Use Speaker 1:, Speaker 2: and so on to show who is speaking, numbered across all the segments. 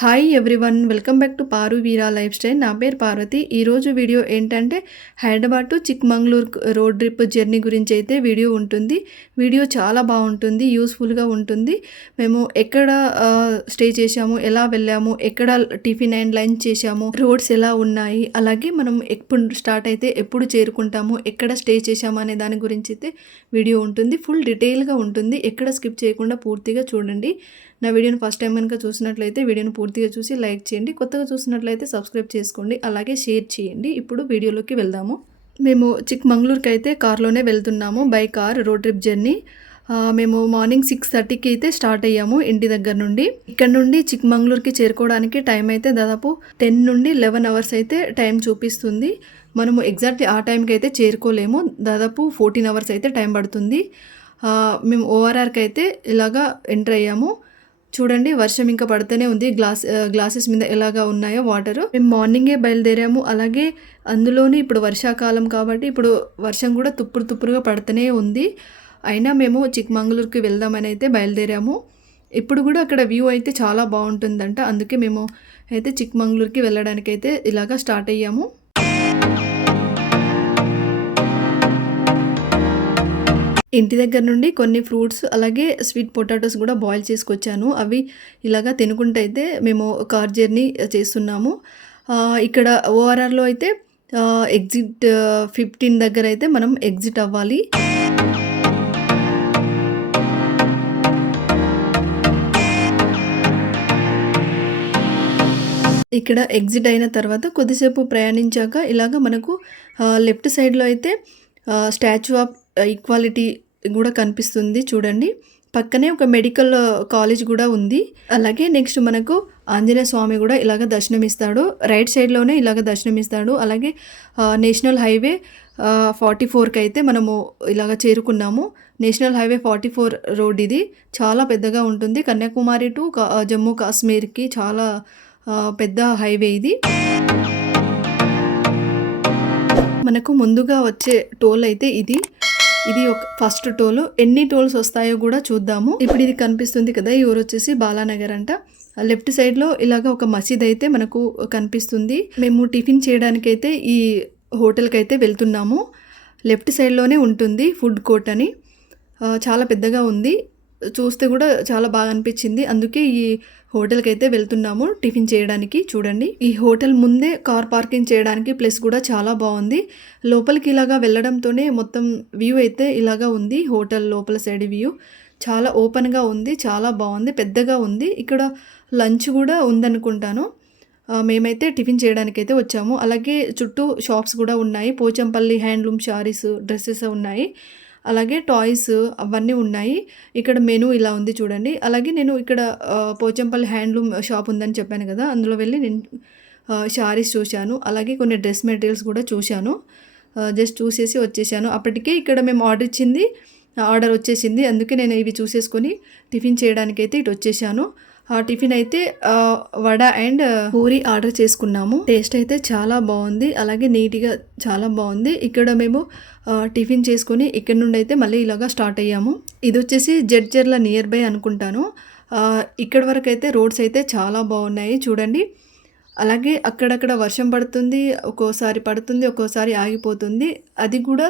Speaker 1: Hi everyone welcome back to Paru Veera life style నా పేరు పార్వతి. ఈరోజు వీడియో ఏంటంటే Hyderabad to Chikmagalur road trip journey గురించి అయితే వీడియో ఉంటుంది. వీడియో చాలా బాగుంటుంది యూస్ఫుల్గా ఉంటుంది. మేము ఎక్కడ స్టే చేశాము ఎలా వెళ్ళాము ఎక్కడ టిఫిన్ అండ్ లంచ్ చేశాము రోడ్స్ ఎలా ఉన్నాయి అలాగే మనం ఎప్పుడు స్టార్ట్ అయితే ఎప్పుడు చేరుకుంటాము ఎక్కడ స్టే చేశాము అనే దాని గురించి అయితే వీడియో ఉంటుంది. ఫుల్ డీటెయిల్గా ఉంటుంది. ఎక్కడ స్కిప్ చేయకుండా పూర్తిగా చూడండి. నా వీడియోని ఫస్ట్ టైం కనుక చూసినట్లయితే వీడియోని పూర్తిగా చూసి లైక్ చేయండి. కొత్తగా చూసినట్లయితే సబ్స్క్రైబ్ చేసుకోండి. అలాగే షేర్ చేయండి. ఇప్పుడు వీడియోలోకి వెళ్దాము. మేము చిక్మంగళూరుకి అయితే కార్లోనే వెళ్తున్నాము. By car road trip journey. మేము మార్నింగ్ సిక్స్ థర్టీకి అయితే స్టార్ట్ అయ్యాము ఇంటి దగ్గర నుండి. ఇక్కడ నుండి చిక్మంగళూరుకి చేరుకోవడానికి టైం అయితే దాదాపు టెన్ నుండి లెవెన్ అవర్స్ అయితే టైం చూపిస్తుంది. మనము ఎగ్జాక్ట్లీ ఆ టైంకి అయితే చేరుకోలేము. దాదాపు ఫోర్టీన్ అవర్స్ అయితే టైం పడుతుంది. మేము ఓఆర్ఆర్కి అయితే ఇలాగా ఎంటర్ అయ్యాము. చూడండి వర్షం ఇంకా పడుతూనే ఉంది. గ్లాస్ గ్లాసెస్ మీద ఎలాగా ఉన్నాయో వాటర్. మేము మార్నింగే బయలుదేరాము. అలాగే అందులోని ఇప్పుడు వర్షాకాలం కాబట్టి ఇప్పుడు వర్షం కూడా తుప్పుడు తుప్పురుగా పడుతూనే ఉంది. అయినా మేము చిక్మంగళూరుకి వెళ్దామని అయితే బయలుదేరాము. ఇప్పుడు కూడా అక్కడ వ్యూ అయితే చాలా బాగుంటుందంట. అందుకే మేము అయితే చిక్మంగళూరుకి వెళ్ళడానికి అయితే ఇలాగా స్టార్ట్ అయ్యాము. ఇంటి దగ్గర నుండి కొన్ని ఫ్రూట్స్ అలాగే స్వీట్ పొటాటోస్ కూడా బాయిల్ చేసుకొచ్చాను. అవి ఇలాగా తినుకుంటూ అయితే మేము కార్ జర్నీ చేస్తున్నాము. ఇక్కడ ఓఆర్ఆర్లో అయితే ఎగ్జిట్ ఫిఫ్టీన్ దగ్గర అయితే మనం ఎగ్జిట్ అవ్వాలి. ఇక్కడ ఎగ్జిట్ అయిన తర్వాత కొద్దిసేపు ప్రయాణించాక ఇలాగ మనకు లెఫ్ట్ సైడ్లో అయితే స్టాచ్యూ ఆఫ్ ఈక్వాలిటీ కూడా కనిపిస్తుంది చూడండి. పక్కనే ఒక మెడికల్ కాలేజ్ కూడా ఉంది. అలాగే నెక్స్ట్ మనకు ఆంజనేయ స్వామి కూడా ఇలాగ దర్శనమిస్తాడు. రైట్ సైడ్లోనే ఇలాగ దర్శనమిస్తాడు. అలాగే నేషనల్ హైవే ఫార్టీ ఫోర్కి అయితే మనము ఇలాగ చేరుకున్నాము. National highway forty four road ఇది. చాలా పెద్దగా ఉంటుంది. కన్యాకుమారి టు జమ్మూ కాశ్మీర్కి చాలా పెద్ద హైవే ఇది. మనకు ముందుగా వచ్చే టోల్ అయితే ఇది. ఇది ఒక ఫస్ట్ టోల్ ఎన్ని టోల్స్ వస్తాయో కూడా చూద్దాము. ఇప్పుడు ఇది కనిపిస్తుంది కదా ఈ ఊరు వచ్చేసి బాలానగర్ అంట. లెఫ్ట్ సైడ్లో ఇలాగ ఒక మసీద్ అయితే మనకు కనిపిస్తుంది. మేము టిఫిన్ చేయడానికి అయితే ఈ హోటల్కి అయితే వెళ్తున్నాము. లెఫ్ట్ సైడ్లోనే ఉంటుంది ఫుడ్ కోర్ట్ అని. చాలా పెద్దగా ఉంది. చూస్తే కూడా చాలా బాగా అనిపించింది. అందుకే ఈ హోటల్కి అయితే వెళ్తున్నాము. టిఫిన్ చేయడానికి చూడండి. ఈ హోటల్ ముందే కార్ పార్కింగ్ చేయడానికి ప్లేస్ కూడా చాలా బాగుంది. లోపలికి ఇలాగా వెళ్ళడంతోనే మొత్తం వ్యూ అయితే ఇలాగా ఉంది. హోటల్ లోపల సైడ్ వ్యూ చాలా ఓపెన్గా ఉంది. చాలా బాగుంది. పెద్దగా ఉంది. ఇక్కడ లంచ్ కూడా ఉందనుకుంటాను. మేమైతే టిఫిన్ చేయడానికి అయితే వచ్చాము. అలాగే చుట్టూ షాప్స్ కూడా ఉన్నాయి. పోచంపల్లి హ్యాండ్లూమ్ శారీస్ డ్రెస్సెస్ ఉన్నాయి. అలాగే టాయ్స్ అవన్నీ ఉన్నాయి. ఇక్కడ మెనూ ఇలా ఉంది చూడండి. అలాగే నేను ఇక్కడ పోచంపల్లి హ్యాండ్లూమ్ షాప్ ఉందని చెప్పాను కదా అందులో వెళ్ళి నేను శారీస్ చూశాను. అలాగే కొన్ని డ్రెస్ మెటీరియల్స్ కూడా చూశాను. జస్ట్ చూసేసి వచ్చేసాను. అప్పటికే ఇక్కడ మేము ఆర్డర్ ఇచ్చింది ఆర్డర్ వచ్చేసింది. అందుకే నేను ఇవి చూసేసుకొని టిఫిన్ చేయడానికైతే ఇటు వచ్చేసాను. టిఫిన్ అయితే వడ అండ్ పూరి ఆర్డర్ చేసుకున్నాము. టేస్ట్ అయితే చాలా బాగుంది. అలాగే నీట్గా చాలా బాగుంది. ఇక్కడ మేము టిఫిన్ చేసుకొని ఇక్కడ నుండి అయితే మళ్ళీ ఇలాగా స్టార్ట్ అయ్యాము. ఇది వచ్చేసి జడ్జర్ల నియర్ బై అనుకుంటాను. ఇక్కడ వరకు అయితే రోడ్స్ అయితే చాలా బాగున్నాయి. చూడండి. అలాగే అక్కడక్కడ వర్షం పడుతుంది ఒక్కోసారి పడుతుంది ఒక్కోసారి ఆగిపోతుంది. అది కూడా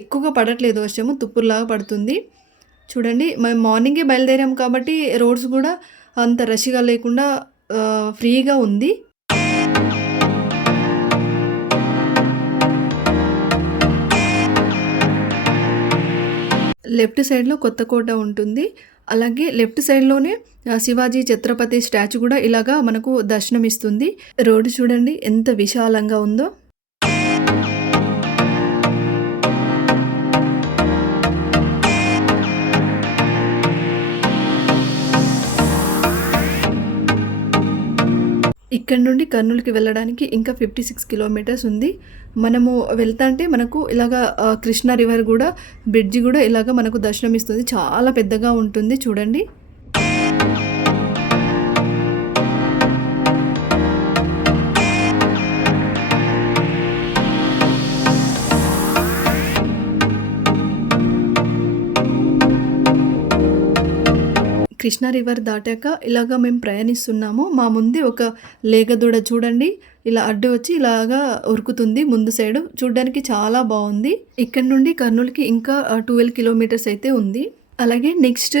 Speaker 1: ఎక్కువగా పడట్లేదు వర్షము తుప్పురులాగా పడుతుంది. చూడండి మేము మార్నింగే బయలుదేరాం కాబట్టి రోడ్స్ కూడా అంత రష్గా లేకుండా ఫ్రీగా ఉంది. లెఫ్ట్ సైడ్లో కొత్త కోట ఉంటుంది. అలాగే లెఫ్ట్ సైడ్లోనే శివాజీ ఛత్రపతి స్టాచ్యూ కూడా ఇలాగా మనకు దర్శనమిస్తుంది. రోడ్డు చూడండి ఎంత విశాలంగా ఉందో. ఇక్కడ నుండి కర్నూలుకి వెళ్ళడానికి ఇంకా ఫిఫ్టీ సిక్స్ కిలోమీటర్స్ ఉంది. మనము వెళ్తాంటే మనకు ఇలాగా కృష్ణా రివర్ కూడా బ్రిడ్జి కూడా ఇలాగా మనకు దర్శనం ఇస్తుంది చాలా పెద్దగా ఉంటుంది చూడండి. కృష్ణా రివర్ దాటాక ఇలాగా మేము ప్రయాణిస్తున్నాము. మా ముందే ఒక లేగదూడ చూడండి. ఇలా అడ్డు వచ్చి ఇలాగా ఉరుకుతుంది ముందు సైడ్. చూడడానికి చాలా బాగుంది. ఇక్కడ నుండి కర్నూలుకి ఇంకా ట్వెల్వ్ కిలోమీటర్స్ అయితే ఉంది. అలాగే నెక్స్ట్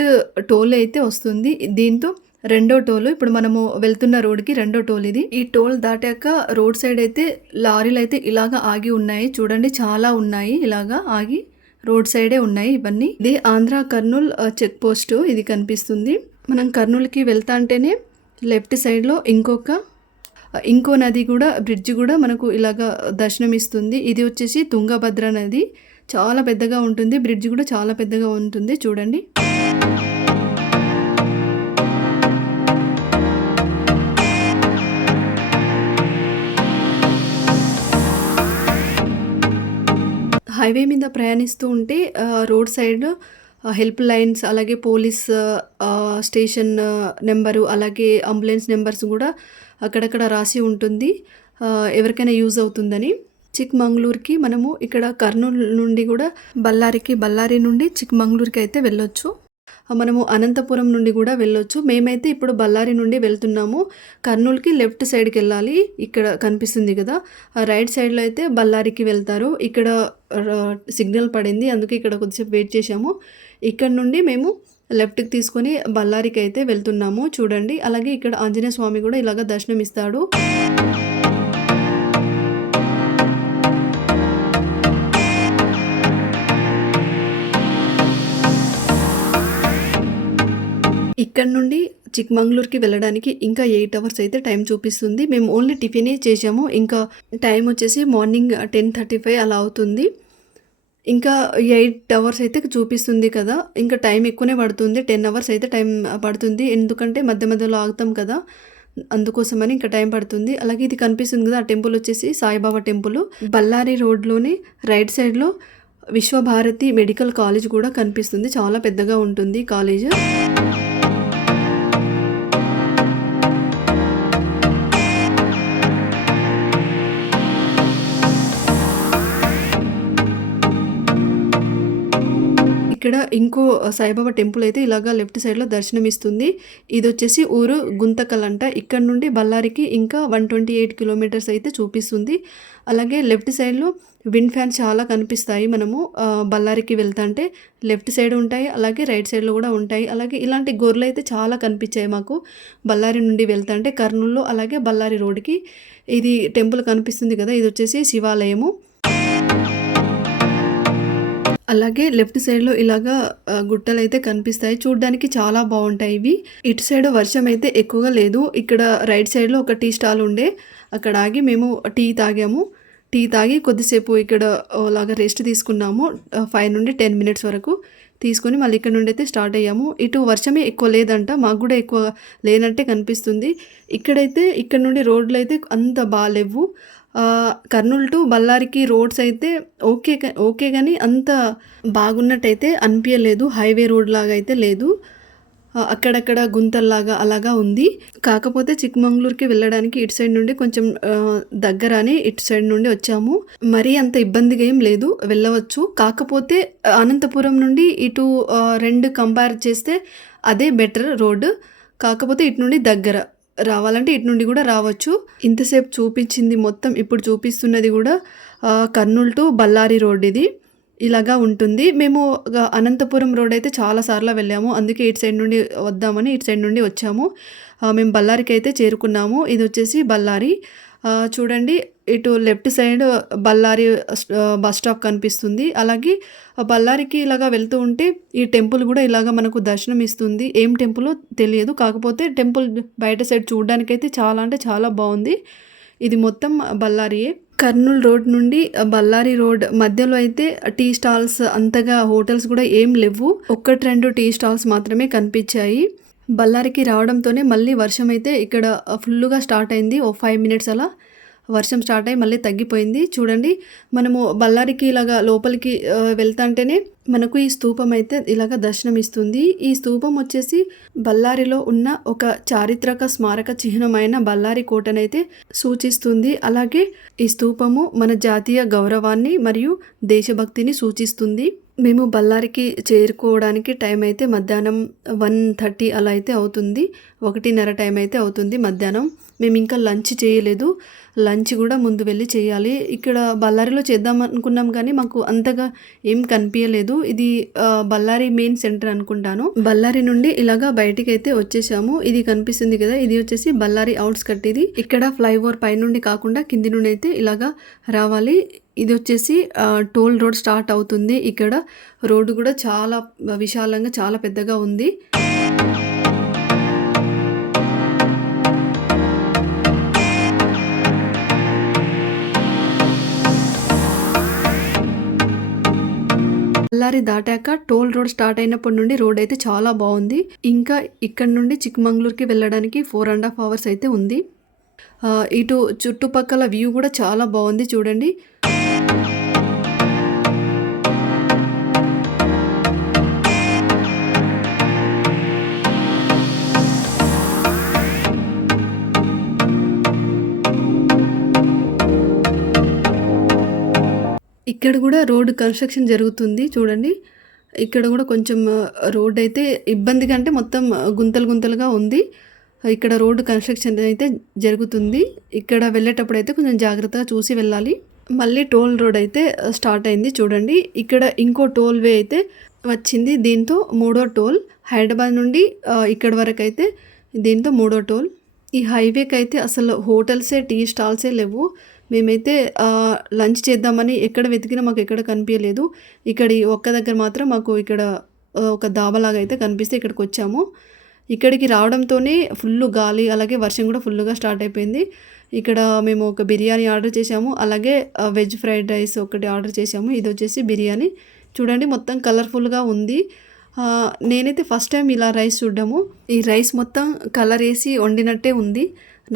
Speaker 1: టోల్ అయితే వస్తుంది. దీంతో రెండో టోల్ ఇప్పుడు మనము వెళ్తున్న రోడ్కి రెండో టోల్ ఇది. ఈ టోల్ దాటాక రోడ్ సైడ్ అయితే లారీలు అయితే ఇలాగా ఆగి ఉన్నాయి. చూడండి చాలా ఉన్నాయి ఇలాగా ఆగి. రోడ్ సైడే ఉన్నాయి ఇవన్నీ. ఇది ఆంధ్ర కర్నూల్ చెక్ పోస్ట్ ఇది కనిపిస్తుంది. మనం కర్నూలుకి వెళ్తా అంటేనే లెఫ్ట్ సైడ్లో ఇంకొక ఇంకో నది కూడా బ్రిడ్జ్ కూడా మనకు ఇలాగా దర్శనం ఇస్తుంది ఇది వచ్చేసి తుంగభద్ర నది. చాలా పెద్దగా ఉంటుంది. బ్రిడ్జ్ కూడా చాలా పెద్దగా ఉంటుంది. చూడండి. హైవే మీద ప్రయాణిస్తూ ఉంటే రోడ్ సైడ్ హెల్ప్ లైన్స్ అలాగే పోలీస్ స్టేషన్ నెంబరు అలాగే అంబులెన్స్ నెంబర్స్ కూడా అక్కడక్కడ రాసి ఉంటుంది. ఎవరికైనా యూజ్ అవుతుందని. చిక్మంగళూరుకి మనము ఇక్కడ కర్నూలు నుండి కూడా బళ్ళారికి బళ్ళారి నుండి చిక్మంగళూరుకి అయితే వెళ్ళొచ్చు. మనము అనంతపురం నుండి కూడా వెళ్ళొచ్చు. మేమైతే ఇప్పుడు బళ్ళారి నుండి వెళ్తున్నాము. కర్నూలుకి లెఫ్ట్ సైడ్కి వెళ్ళాలి. ఇక్కడ కనిపిస్తుంది కదా. రైట్ సైడ్లో అయితే బళ్ళారికి వెళ్తారు. ఇక్కడ సిగ్నల్ పడింది. అందుకే ఇక్కడ కొద్దిసేపు వెయిట్ చేశాము. ఇక్కడ నుండి మేము లెఫ్ట్కి తీసుకొని బళ్ళారికి అయితే వెళ్తున్నాము. చూడండి. అలాగే ఇక్కడ ఆంజనేయ స్వామి కూడా ఇలాగ దర్శనం ఇస్తాడు ఇక్కడ నుండి చిక్మంగళూరుకి వెళ్ళడానికి ఇంకా ఎయిట్ అవర్స్ అయితే టైం చూపిస్తుంది. మేము ఓన్లీ టిఫినే చేసాము ఇంకా టైం వచ్చేసి మార్నింగ్ టెన్ థర్టీ ఫైవ్ అలా అవుతుంది. ఇంకా ఎయిట్ అవర్స్ అయితే చూపిస్తుంది కదా. ఇంకా టైం ఎక్కువనే పడుతుంది. టెన్ అవర్స్ అయితే టైం పడుతుంది. ఎందుకంటే మధ్య మధ్యలో ఆగుతాం కదా. అందుకోసమని ఇంకా టైం పడుతుంది. అలాగే ఇది కనిపిస్తుంది కదా ఆ టెంపుల్ వచ్చేసి సాయిబాబా టెంపుల్. బళ్ళారి రోడ్లోని రైట్ సైడ్లో విశ్వభారతి మెడికల్ కాలేజ్ కూడా కనిపిస్తుంది. చాలా పెద్దగా ఉంటుంది కాలేజ్. ఇక్కడ ఇంకో సాయిబాబా టెంపుల్ అయితే ఇలాగా లెఫ్ట్ సైడ్లో దర్శనం ఇస్తుంది ఇది వచ్చేసి ఊరు గుంతకల్ అంట ఇక్కడ నుండి బళ్ళారికి ఇంకా వన్ ట్వంటీ ఎయిట్ కిలోమీటర్స్ అయితే చూపిస్తుంది. అలాగే లెఫ్ట్ సైడ్లో విండ్ ఫ్యాన్ చాలా కనిపిస్తాయి మనము. బళ్ళారికి బళ్ళారికి వెళ్తాంటే లెఫ్ట్ సైడ్ ఉంటాయి అలాగే రైట్ సైడ్లో కూడా ఉంటాయి. అలాగే ఇలాంటి గొర్రెలు అయితే చాలా కనిపించాయి మాకు. బళ్ళారి నుండి వెళ్తాంటే కర్నూలులో అలాగే బళ్ళారి రోడ్డుకి. ఇది టెంపుల్ కనిపిస్తుంది కదా ఇది వచ్చేసి శివాలయము. అలాగే లెఫ్ట్ సైడ్లో ఇలాగా గుట్టలు అయితే కనిపిస్తాయి. చూడడానికి చాలా బాగుంటాయి ఇవి. ఇటు సైడ్ వర్షం అయితే ఎక్కువగా లేదు. ఇక్కడ రైట్ సైడ్లో ఒక టీ స్టాల్ ఉండే. అక్కడ ఆగి మేము టీ తాగాము. టీ తాగి కొద్దిసేపు ఇక్కడ లాగా రెస్ట్ తీసుకున్నాము. ఫైవ్ నుండి టెన్ మినిట్స్ వరకు తీసుకొని మళ్ళీ ఇక్కడ నుండి అయితే స్టార్ట్ అయ్యాము. ఇటు వర్షమే ఎక్కువ లేదంట. మాకు కూడా ఎక్కువ లేనట్టే కనిపిస్తుంది. ఇక్కడైతే ఇక్కడ నుండి రోడ్లు అయితే అంత బాగాలేవు కర్నూలు టు బళ్ళారికి రోడ్స్ అయితే ఓకే ఓకే కానీ అంత బాగున్నట్టయితే అనిపించలేదు హైవే రోడ్ లాగా అయితే లేదు. అక్కడక్కడ గుంతల్లాగా అలాగా ఉంది. కాకపోతే చిక్కమంగళూరుకి వెళ్ళడానికి ఇటు సైడ్ నుండి కొంచెం దగ్గరనే దగ్గర అని ఇటు సైడ్ నుండి వచ్చాము. మరీ అంత ఇబ్బందిగా ఏం లేదు. వెళ్ళవచ్చు. కాకపోతే అనంతపురం నుండి ఇటు రెండు కంపేర్ చేస్తే అదే బెటర్ రోడ్ కాకపోతే ఇటు నుండి దగ్గర. రావాలంటే ఇటు నుండి కూడా రావచ్చు. ఇంతసేపు చూపించింది మొత్తం ఇప్పుడు చూపిస్తున్నది కూడా కర్నూలు టు బళ్ళారి రోడ్ ఇది. ఇలాగా ఉంటుంది. మేము అనంతపురం రోడ్ అయితే చాలా సార్లు వెళ్ళాము. అందుకే ఇటు సైడ్ నుండి వద్దామని ఇటు సైడ్ నుండి వచ్చాము. మేము బళ్ళారికి అయితే చేరుకున్నాము. ఇది వచ్చేసి బళ్ళారి. చూడండి ఇటు left side Bellary bus stop కనిపిస్తుంది. అలాగే బళ్ళారికి ఇలాగా వెళ్తూ ఉంటే ఈ టెంపుల్ కూడా ఇలాగా మనకు దర్శనం ఇస్తుంది. ఏం టెంపుల్ తెలియదు. కాకపోతే టెంపుల్ బయట సైడ్ చూడడానికైతే చాలా అంటే చాలా బాగుంది. ఇది మొత్తం బళ్ళారియే. కర్నూలు రోడ్ నుండి బళ్ళారి రోడ్ మధ్యలో అయితే టీ స్టాల్స్ అంతగా హోటల్స్ కూడా ఏం లేవు. ఒక్కటి రెండు టీ స్టాల్స్ మాత్రమే కనిపించాయి. బళ్ళారికి రావడంతోనే మళ్ళీ వర్షం అయితే ఇక్కడ ఫుల్గా స్టార్ట్ అయింది. ఓ ఫైవ్ మినిట్స్ అలా. వర్షం స్టార్ట్ అయ్యి మళ్ళీ తగ్గిపోయింది. చూడండి మనము బళ్ళారికి ఇలాగా లోపలికి వెళ్తాంటేనే మనకు ఈ స్తూపం అయితే ఇలాగ దర్శనం ఇస్తుంది ఈ స్తూపం వచ్చేసి బళ్ళారిలో ఉన్న ఒక చారిత్రక స్మారక చిహ్నమైన బళ్ళారి కోటనైతే సూచిస్తుంది. అలాగే ఈ స్తూపము మన జాతీయ గౌరవాన్ని మరియు దేశభక్తిని సూచిస్తుంది. మేము బళ్ళారికి చేరుకోవడానికి టైం అయితే మధ్యాహ్నం వన్ థర్టీ అలా అయితే అవుతుంది. ఒకటిన్నర టైం అయితే అవుతుంది మధ్యాహ్నం. మేము ఇంకా లంచ్ చేయలేదు. లంచ్ కూడా ముందు వెళ్ళి చేయాలి. ఇక్కడ బళ్ళారిలో చేద్దాం అనుకున్నాం కానీ మాకు అంతగా ఏం కనిపించలేదు ఇది బళ్ళారి మెయిన్ సెంటర్ అనుకుంటాను. బళ్ళారి నుండి ఇలాగా బయటికి అయితే వచ్చేసాము. ఇది కనిపిస్తుంది కదా ఇది వచ్చేసి బళ్ళారి అవుట్స్ కట్టేది. ఇక్కడ ఫ్లైఓవర్ పై నుండి కాకుండా కింది నుండి అయితే ఇలాగా రావాలి. ఇది వచ్చేసి టోల్ రోడ్ స్టార్ట్ అవుతుంది. ఇక్కడ రోడ్డు కూడా చాలా విశాలంగా చాలా పెద్దగా ఉంది. బళ్ళారి దాటాక టోల్ రోడ్ స్టార్ట్ అయినప్పటి నుండి రోడ్ అయితే చాలా బాగుంది. ఇంకా ఇక్కడ నుండి చిక్మంగళూరుకి వెళ్ళడానికి ఫోర్ అండ్ హాఫ్ అవర్స్ అయితే ఉంది. ఇటు చుట్టుపక్కల వ్యూ కూడా చాలా బాగుంది చూడండి. ఇక్కడ కూడా రోడ్ కన్స్ట్రక్షన్ జరుగుతుంది చూడండి. ఇక్కడ కూడా కొంచెం రోడ్ అయితే ఇబ్బందిగా అంటే మొత్తం గుంతలు గుంతలుగా ఉంది. ఇక్కడ రోడ్డు కన్స్ట్రక్షన్ అయితే జరుగుతుంది. ఇక్కడ వెళ్ళేటప్పుడు అయితే కొంచెం జాగ్రత్తగా చూసి వెళ్ళాలి. మళ్ళీ టోల్ రోడ్ అయితే స్టార్ట్ అయింది చూడండి. ఇక్కడ ఇంకో టోల్ వే అయితే వచ్చింది దీంతో మూడో టోల్. హైదరాబాద్ నుండి ఇక్కడ వరకు అయితే దీంతో మూడో టోల్. ఈ హైవేకి అయితే అసలు హోటల్సే టీ స్టాల్సే లేవు. మేమైతే లంచ్ చేద్దామని ఎక్కడ వెతికినా మాకు ఎక్కడ కనిపించలేదు. ఇక్కడ ఒక్క దగ్గర మాత్రం మాకు ఇక్కడ ఒక దాబలాగా అయితే కనిపిస్తే ఇక్కడికి వచ్చాము. ఇక్కడికి రావడంతోనే ఫుల్ గాలి అలాగే వర్షం కూడా ఫుల్గా స్టార్ట్ అయిపోయింది. ఇక్కడ మేము ఒక బిర్యానీ ఆర్డర్ చేసాము అలాగే వెజ్ ఫ్రైడ్ రైస్ ఒకటి ఆర్డర్ చేసాము ఇది వచ్చేసి బిర్యానీ. చూడండి మొత్తం కలర్ఫుల్గా ఉంది. నేనైతే ఫస్ట్ టైం ఇలా రైస్ చూడము ఈ రైస్ మొత్తం కలర్ వేసి వండినట్టే ఉంది.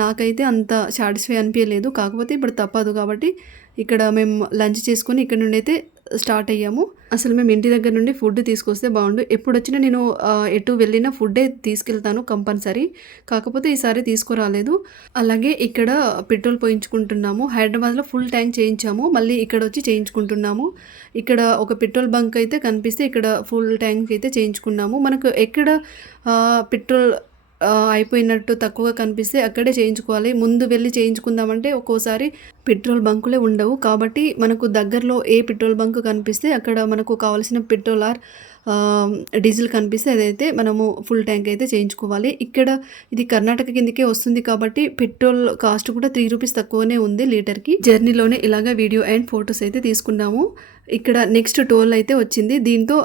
Speaker 1: నాకైతే అంత సాటిస్ఫై అనిపించలేదు కాకపోతే ఇప్పుడు తప్పదు కాబట్టి ఇక్కడ మేము లంచ్ చేసుకుని ఇక్కడ నుండి అయితే స్టార్ట్ అయ్యాము. అసలు మేము ఇంటి దగ్గర నుండి ఫుడ్ తీసుకొస్తే బాగుండు. ఎప్పుడు వచ్చినా నేను ఎటు వెళ్ళినా ఫుడ్డే తీసుకెళ్తాను కంపల్సరీ. కాకపోతే ఈసారి తీసుకురాలేదు. అలాగే ఇక్కడ పెట్రోల్ పోయించుకుంటున్నాము. హైదరాబాద్లో ఫుల్ ట్యాంక్ చేయించాము. మళ్ళీ ఇక్కడ వచ్చి చేయించుకుంటున్నాము. ఇక్కడ ఒక పెట్రోల్ బంక్ అయితే కనిపిస్తే ఇక్కడ ఫుల్ ట్యాంక్ అయితే చేయించుకున్నాము. మనకు ఎక్కడ పెట్రోల్ అయిపోయినట్టు తక్కువగా కనిపిస్తే అక్కడే చేయించుకోవాలి. ముందు వెళ్ళి చేయించుకుందామంటే ఒక్కోసారి పెట్రోల్ బంకులే ఉండవు. కాబట్టి మనకు దగ్గరలో ఏ పెట్రోల్ బంక్ కనిపిస్తే అక్కడ మనకు కావాల్సిన పెట్రోల్ ఆర్ డీజిల్ కనిపిస్తే అదైతే మనము ఫుల్ ట్యాంక్ అయితే చేయించుకోవాలి. ఇక్కడ ఇది కర్ణాటక కిందకే వస్తుంది కాబట్టి పెట్రోల్ కాస్ట్ కూడా త్రీ రూపీస్ తక్కువనే ఉంది లీటర్కి. జర్నీలోనే ఇలాగ వీడియో అండ్ ఫొటోస్ అయితే తీసుకున్నాము. ఇక్కడ నెక్స్ట్ టోల్ అయితే వచ్చింది. దీంతో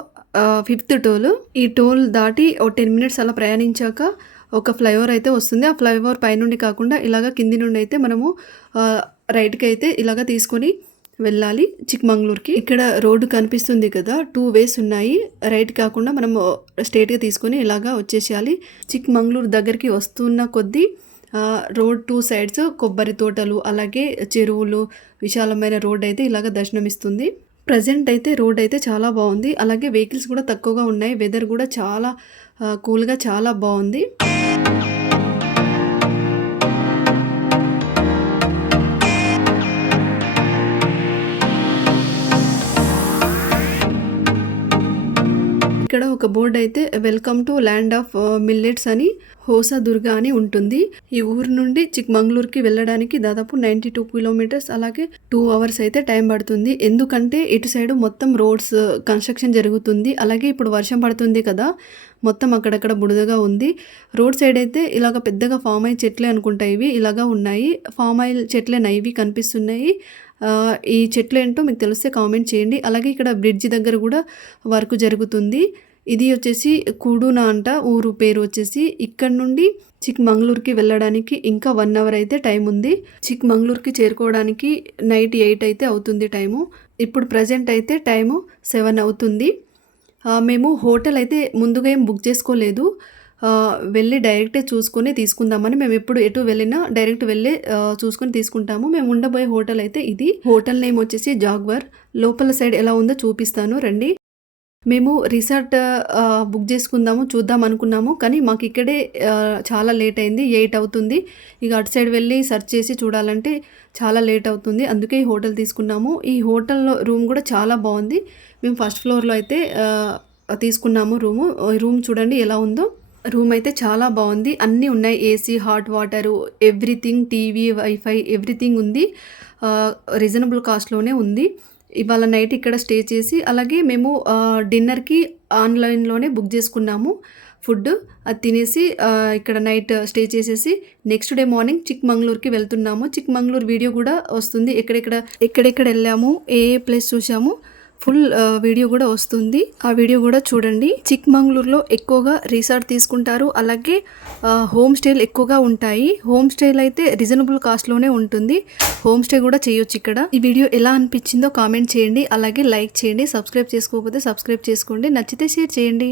Speaker 1: ఫిఫ్త్ టోల్. ఈ టోల్ దాటి ఓ టెన్ మినిట్స్ అలా ప్రయాణించాక ఒక ఫ్లైఓవర్ అయితే వస్తుంది. ఆ ఫ్లైఓవర్ పైనుండి కాకుండా ఇలాగ కింది నుండి అయితే మనము రైట్కి అయితే ఇలాగ తీసుకొని వెళ్ళాలి చిక్మంగళూరుకి. ఇక్కడ రోడ్డు కనిపిస్తుంది కదా టూ వేస్ ఉన్నాయి. రైట్ కాకుండా మనం స్ట్రేట్గా తీసుకొని ఇలాగా వచ్చేసేయాలి. చిక్మంగళూరు దగ్గరికి వస్తున్న కొద్దీ రోడ్ టూ సైడ్స్ కొబ్బరి తోటలు అలాగే చెరువులు విశాలమైన రోడ్ అయితే ఇలాగ దర్శనమిస్తుంది. ప్రజెంట్ అయితే రోడ్ అయితే చాలా బాగుంది. అలాగే వెహికల్స్ కూడా తక్కువగా ఉన్నాయి. వెదర్ కూడా చాలా కూల్గా చాలా బాగుంది. ఇక్కడ ఒక బోర్డు అయితే welcome to land of millets అని హోసా దుర్గా అని ఉంటుంది. ఈ ఊరు నుండి చిక్మంగళూరుకి వెళ్ళడానికి దాదాపు నైంటీ టూ కిలోమీటర్స్ అలాగే టూ అవర్స్ అయితే టైం పడుతుంది. ఎందుకంటే ఇటు సైడ్ మొత్తం రోడ్స్ uh, కన్స్ట్రక్షన్ జరుగుతుంది. అలాగే ఇప్పుడు వర్షం పడుతుంది కదా మొత్తం అక్కడక్కడ బుడదగా ఉంది. రోడ్ సైడ్ అయితే ఇలాగ పెద్దగా ఫామ్ ఆయిల్ చెట్లే అనుకుంటా ఇవి. ఇలాగా ఉన్నాయి. ఫామ్ ఆయిల్ చెట్లే ఇవి కనిపిస్తున్నాయి. ఈ చెట్లు ఏంటో మీకు తెలిస్తే కామెంట్ చేయండి. అలాగే ఇక్కడ బ్రిడ్జ్ దగ్గర కూడా వర్క్ జరుగుతుంది. ఇది వచ్చేసి కూడునా అంట ఊరు పేరు వచ్చేసి. ఇక్కడ నుండి చిక్మంగళూరుకి వెళ్ళడానికి ఇంకా వన్ అవర్ అయితే టైం ఉంది. చిక్మంగళూరుకి చేరుకోవడానికి నైట్ ఎయిట్ అయితే అవుతుంది టైము ఇప్పుడు ప్రజెంట్ అయితే టైము సెవెన్ అవుతుంది. మేము హోటల్ అయితే ముందుగా ఏం బుక్ చేసుకోలేదు. వెళ్ళి డైరెక్టే చూసుకొని తీసుకుందామని మేము ఎప్పుడు ఎటు వెళ్ళినా డైరెక్ట్ వెళ్ళి చూసుకొని తీసుకుంటాము. మేము ఉండబోయే హోటల్ అయితే ఇది. హోటల్ నేమ్ వచ్చేసి జాగ్వర్. లోపల సైడ్ ఎలా ఉందో చూపిస్తాను. రండి. మేము రిసార్ట్ బుక్ చేసుకుందాము చూద్దాం అనుకున్నాము. కానీ మాకు ఇక్కడే చాలా లేట్ అయింది ఎయిట్ అవుతుంది. ఇక అటు సైడ్ వెళ్ళి సెర్చ్ చేసి చూడాలంటే చాలా లేట్ అవుతుంది. అందుకే ఈ హోటల్ తీసుకున్నాము. ఈ హోటల్లో రూమ్ కూడా చాలా బాగుంది. మేము ఫస్ట్ ఫ్లోర్లో అయితే తీసుకున్నాము రూము. రూమ్ చూడండి ఎలా ఉందో. రూమ్ అయితే చాలా బాగుంది. అన్నీ ఉన్నాయి. AC hot water everything TV wifi everything ఉంది. రీజనబుల్ కాస్ట్లోనే ఉంది. ఇవాళ నైట్ ఇక్కడ స్టే చేసి అలాగే మేము డిన్నర్కి ఆన్లైన్లోనే బుక్ చేసుకున్నాము ఫుడ్ అది తినేసి ఇక్కడ నైట్ స్టే చేసేసి నెక్స్ట్ డే మార్నింగ్ చిక్మంగళూరుకి వెళ్తున్నాము. చిక్మంగళూరు వీడియో కూడా వస్తుంది. ఎక్కడెక్కడ ఎక్కడెక్కడ వెళ్ళాము ఏ ఏ ప్లేస్ చూసాము ఫుల్ వీడియో కూడా వస్తుంది. ఆ వీడియో కూడా చూడండి. చిక్మంగళూరులో ఎక్కువగా రిసార్ట్ తీసుకుంటారు. అలాగే హోమ్ స్టేలు ఎక్కువగా ఉంటాయి. హోమ్ స్టేలు అయితే రీజనబుల్ కాస్ట్లోనే ఉంటుంది. హోమ్ స్టే కూడా చేయొచ్చు ఇక్కడ. ఈ వీడియో ఎలా అనిపించిందో కామెంట్ చేయండి. అలాగే లైక్ చేయండి. సబ్స్క్రైబ్ చేసుకోకపోతే సబ్స్క్రైబ్ చేసుకోండి. నచ్చితే షేర్ చేయండి.